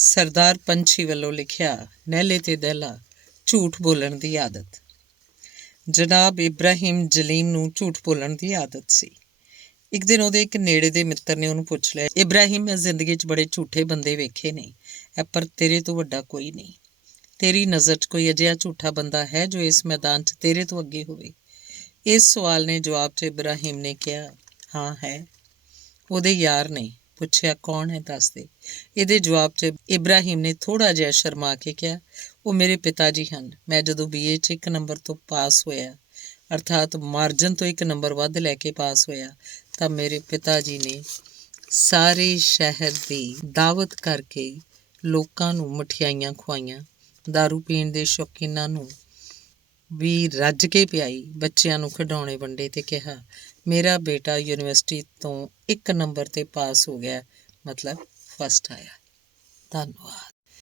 ਸਰਦਾਰ ਪੰਛੀ ਵੱਲੋਂ ਲਿਖਿਆ ਨਹਿਲੇ ਤੇ ਦਹਿਲਾ ਝੂਠ ਬੋਲਣ ਦੀ ਆਦਤ। ਜਨਾਬ ਇਬਰਾਹਿਮ ਜਲੀਮ ਨੂੰ ਝੂਠ ਬੋਲਣ ਦੀ ਆਦਤ ਸੀ। ਇੱਕ ਦਿਨ ਉਹਦੇ ਇੱਕ ਨੇੜੇ ਦੇ ਮਿੱਤਰ ਨੇ ਉਹਨੂੰ ਪੁੱਛ ਲਿਆ, ਇਬਰਾਹਿਮ, ਮੈਂ ਜ਼ਿੰਦਗੀ 'ਚ ਬੜੇ ਝੂਠੇ ਬੰਦੇ ਵੇਖੇ ਨੇ, ਪਰ ਤੇਰੇ ਤੋਂ ਵੱਡਾ ਕੋਈ ਨਹੀਂ। ਤੇਰੀ ਨਜ਼ਰ 'ਚ ਕੋਈ ਅਜਿਹਾ ਝੂਠਾ ਬੰਦਾ ਹੈ ਜੋ ਇਸ ਮੈਦਾਨ 'ਚ ਤੇਰੇ ਤੋਂ ਅੱਗੇ ਹੋਵੇ? ਇਸ ਸਵਾਲ ਨੇ ਜਵਾਬ 'ਚ ਇਬਰਾਹਿਮ ਨੇ ਕਿਹਾ, ਹਾਂ ਹੈ। ਉਹਦੇ ਯਾਰ ਨੇ ਪੁੱਛਿਆ, ਕੌਣ ਹੈ, ਦੱਸ ਦੇ। ਇਹਦੇ ਜਵਾਬ 'ਚ ਇਬਰਾਹਿਮ ਨੇ ਥੋੜ੍ਹਾ ਜਿਹਾ ਸ਼ਰਮਾ ਕੇ ਕਿਹਾ, ਉਹ ਮੇਰੇ ਪਿਤਾ ਜੀ ਹਨ। ਮੈਂ ਜਦੋਂ BA 'ਚ 1 ਨੰਬਰ ਤੋਂ ਪਾਸ ਹੋਇਆ, ਅਰਥਾਤ ਮਾਰਜਨ ਤੋਂ 1 ਨੰਬਰ ਵੱਧ ਲੈ ਕੇ ਪਾਸ ਹੋਇਆ, ਤਾਂ ਮੇਰੇ ਪਿਤਾ ਜੀ ਨੇ ਸਾਰੇ ਸ਼ਹਿਰ ਦੀ ਦਾਵਤ ਕਰਕੇ ਲੋਕਾਂ ਨੂੰ ਮਠਿਆਈਆਂ ਖਵਾਈਆਂ, ਦਾਰੂ ਪੀਣ ਦੇ ਸ਼ੌਕੀਨਾਂ ਨੂੰ ਵੀ ਰੱਜ ਕੇ ਪਿਆਈ, ਬੱਚਿਆਂ ਨੂੰ ਖਿਡੌਣੇ ਵੰਡੇ ਤੇ ਕਿਹਾ, ਮੇਰਾ ਬੇਟਾ ਯੂਨੀਵਰਸਿਟੀ ਤੋਂ 1 ਨੰਬਰ 'ਤੇ ਪਾਸ ਹੋ ਗਿਆ, ਮਤਲਬ ਫਸਟ ਆਇਆ। ਧੰਨਵਾਦ।